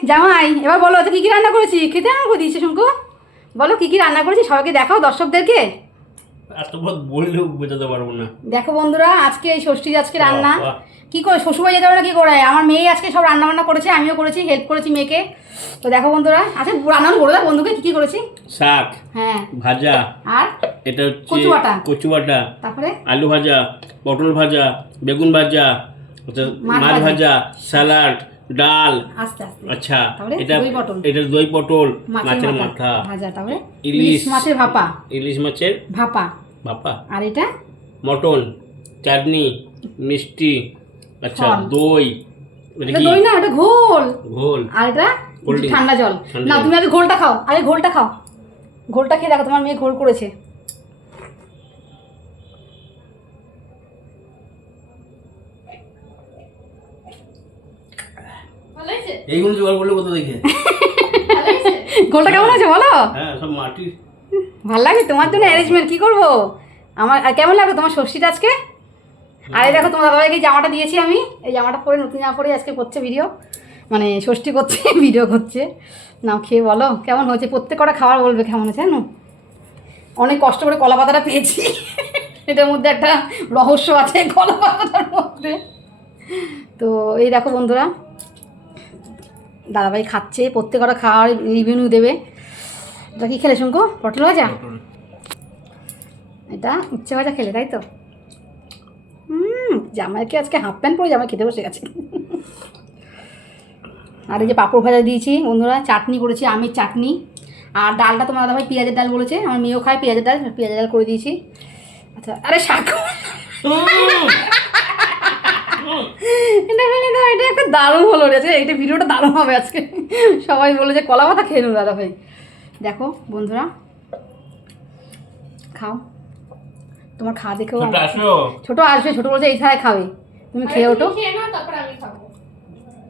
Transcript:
জামাই এবার বলো তো কি কি রান্না করেছি, খেতে আমার করে দিয়েছে শঙ্কু। বলো কি কি রান্না করেছি, সবাইকে দেখাও দর্শকদেরকে। এত কথা বললেও বোঝাতে পারবো না। দেখো বন্ধুরা, আজকে এই ষষ্ঠীর আজকে রান্না বাহ, বাহ। কি করে শ্বশুরবাড়ি যেতে পারে না কি করে, আমার মেয়ে আজকে সব রান্না বান্না করেছে, আমিও করেছি, হেল্প করেছি মেয়েকে। তো দেখো বন্ধুরা, আচ্ছা রান্না বলে দাও বন্ধুকে কি কি করেছি। শাক, হ্যাঁ, ভাজা, আর এটা হচ্ছে কচু বাটা। কচু বাটা, তারপরে আলু ভাজা, পটল ভাজা, বেগুন ভাজা, মাছ মাছ ভাজা। ভাজা, স্যালাড, ডাল। আস্তে আস্তে। আচ্ছা, তারপরে এটা দই পটল। এটা দই পটল, মাছের মাছের মাথা ভাজা, তারপরে ইলিশ ইলিশ মাছের ভাপা। ইলিশ মাছের ভাপা। ভাপা, আর এটা মটন, চাটনি, মিষ্টি, আচ্ছা ফল। দই, এটা এটা কি? দই না, এটা ঘোল। ঘোল। আর এটা Cold drinks। ঠান্ডা জল। ঠান্ডা না জল। তুমি আগে ঘোলটা খাও, আগে ঘোলটা খাও। ঘোলটা খেয়ে দেখো, তোমার মেয়ে ঘোল করেছে। এইগুলো জোগাড় করলে কোথা দেখে? ঘোলটা কেমন আছে বলো। হ্যাঁ, সব মাটির। ভাল লাগে তোমার জন্য অ্যারেঞ্জমেন্ট, কি করবো। আমার আর কেমন লাগবে তোমার ষষ্ঠীটা আজকে। আর এই দেখো তোমার দাদাভাইকে এই জামাটা দিয়েছি আমি, এই জামাটা পরে নতুন জামা পরে আজকে করছে ভিডিও, মানে ষষ্ঠী করছে ভিডিও করছে। নাও খেয়ে বলো কেমন হয়েছে, প্রত্যেক কটা খাবার বলবে কেমন হয়েছে। জানো অনেক কষ্ট করে কলা পাতাটা পেয়েছি, এটার মধ্যে একটা রহস্য আছে কলা পাতাটার মধ্যে। তো এই দেখো বন্ধুরা, দাদাভাই খাচ্ছে, প্রত্যেক কটা খাওয়ার রিভিউ দেবে। এটা কি খেলে শঙ্কু, পটল ভাজা, এটা উচ্ছে ভাজা খেলে তাই তো। জামাইকে আজকে হাফ প্যান্ট পরে জামাই খেতে বসে গেছে। আর এই যে পাঁপড় ভাজা দিয়েছি বন্ধুরা, চাটনি করেছি, আমের চাটনি। আর ডালটা তোমার দাদাভাই পেঁয়াজের ডাল বলেছে, আমার মেয়েও খায় পেঁয়াজের ডাল, পেঁয়াজের ডাল করে দিয়েছি। আচ্ছা, আরে শাক এটা ফেলে দাও, এটা একটা দারুণ হলো রে, এটা ভিডিওটা দারুণ হবে আজকে। সবাই বলে যে কলা পাতা খেয়ে নেবো দাদাভাই। দেখো বন্ধুরা, খাও, তোমার খাওয়া দেখেও ছোট আসো। ছোট আসবে, ছোট বলছে এই ছাড়াই খাবে, তুমি খেয়ে ওঠো। খেয়ে নাও, তারপর আমি খাবো।